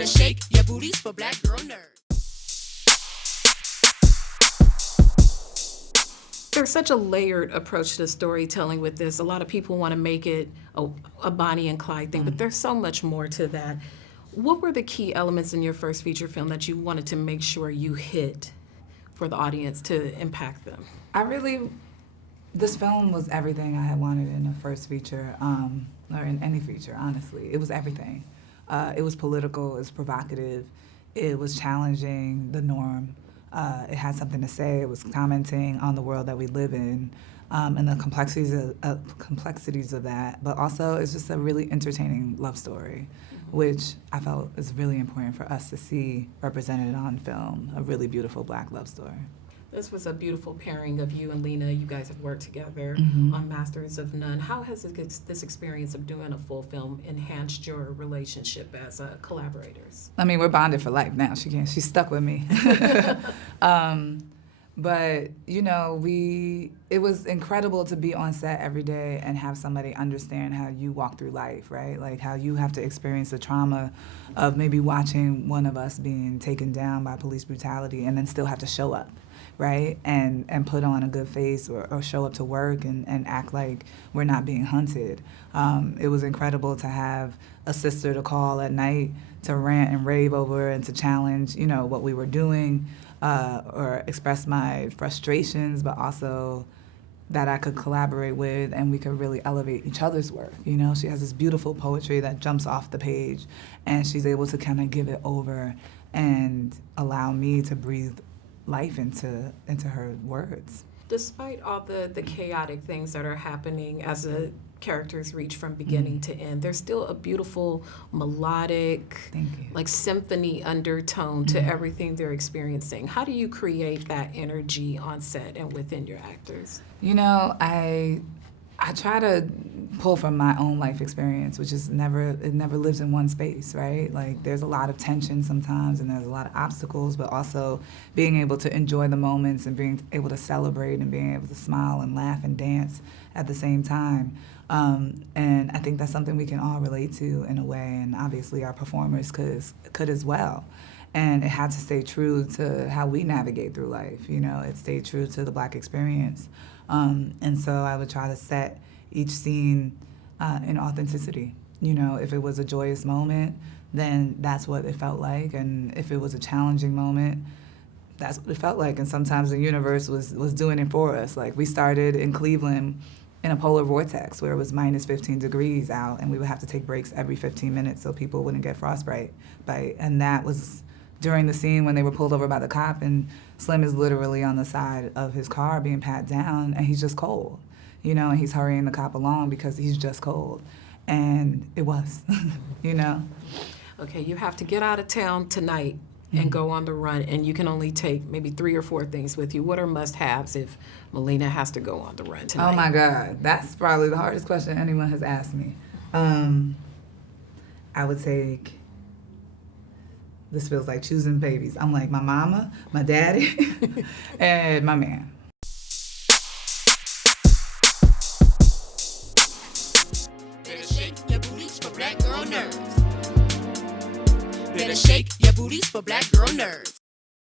Better shake your booties for black girl nerds. There's such a layered approach to storytelling with this. A lot of people want to make it a Bonnie and Clyde thing, but there's so much more to that. What were the key elements in your first feature film that you wanted to make sure you hit for the audience to impact them? This film was everything I had wanted in a first feature, or in any feature, honestly. It was everything. It was political, it was provocative, it was challenging the norm. It had something to say, it was commenting on the world that we live in, and the complexities of that, but also it's just a really entertaining love story, which I felt is really important for us to see represented on film, a really beautiful black love story. This was a beautiful pairing of you and Lena. You guys have worked together on Masters of None. How has this experience of doing a full film enhanced your relationship as collaborators? I mean, we're bonded for life now. She's stuck with me. But, you know, it was incredible to be on set every day and have somebody understand how you walk through life, right? Like how you have to experience the trauma of maybe watching one of us being taken down by police brutality and then still have to show up, right? And put on a good face or show up to work and act like we're not being hunted. It was incredible to have a sister to call at night to rant and rave over and to challenge, you know, what we were doing, or express my frustrations, but also that I could collaborate with and we could really elevate each other's work. You know, she has this beautiful poetry that jumps off the page and she's able to kind of give it over and allow me to breathe life into her words. Despite all the chaotic things that are happening as the characters reach from beginning to end, there's still a beautiful melodic, like symphony undertone to everything they're experiencing. How do you create that energy on set and within your actors? You know, I try to pull from my own life experience, which is never lives in one space, right? Like there's a lot of tension sometimes and there's a lot of obstacles, but also being able to enjoy the moments and being able to celebrate and being able to smile and laugh and dance at the same time. And I think that's something we can all relate to in a way, and obviously our performers could as well. And it had to stay true to how we navigate through life, you know, it stayed true to the Black experience. And so I would try to set each scene in authenticity. You know, if it was a joyous moment, then that's what it felt like. And if it was a challenging moment, that's what it felt like. And sometimes the universe was doing it for us. Like we started in Cleveland in a polar vortex where it was minus 15 degrees out and we would have to take breaks every 15 minutes so people wouldn't get frostbite. And that was during the scene when they were pulled over by the cop and Slim is literally on the side of his car being pat down and he's just cold, you know, and he's hurrying the cop along because he's just cold. And it was, you know. Okay, you have to get out of town tonight and go on the run, and you can only take maybe 3 or 4 things with you. What are must-haves if Melina has to go on the run tonight? Oh my God, that's probably the hardest question anyone has asked me. I would take, this feels like choosing babies. I'm like my mama, my daddy, and my man. Better shake your booties for black girl nerds. Better shake your booties for black girl nerds.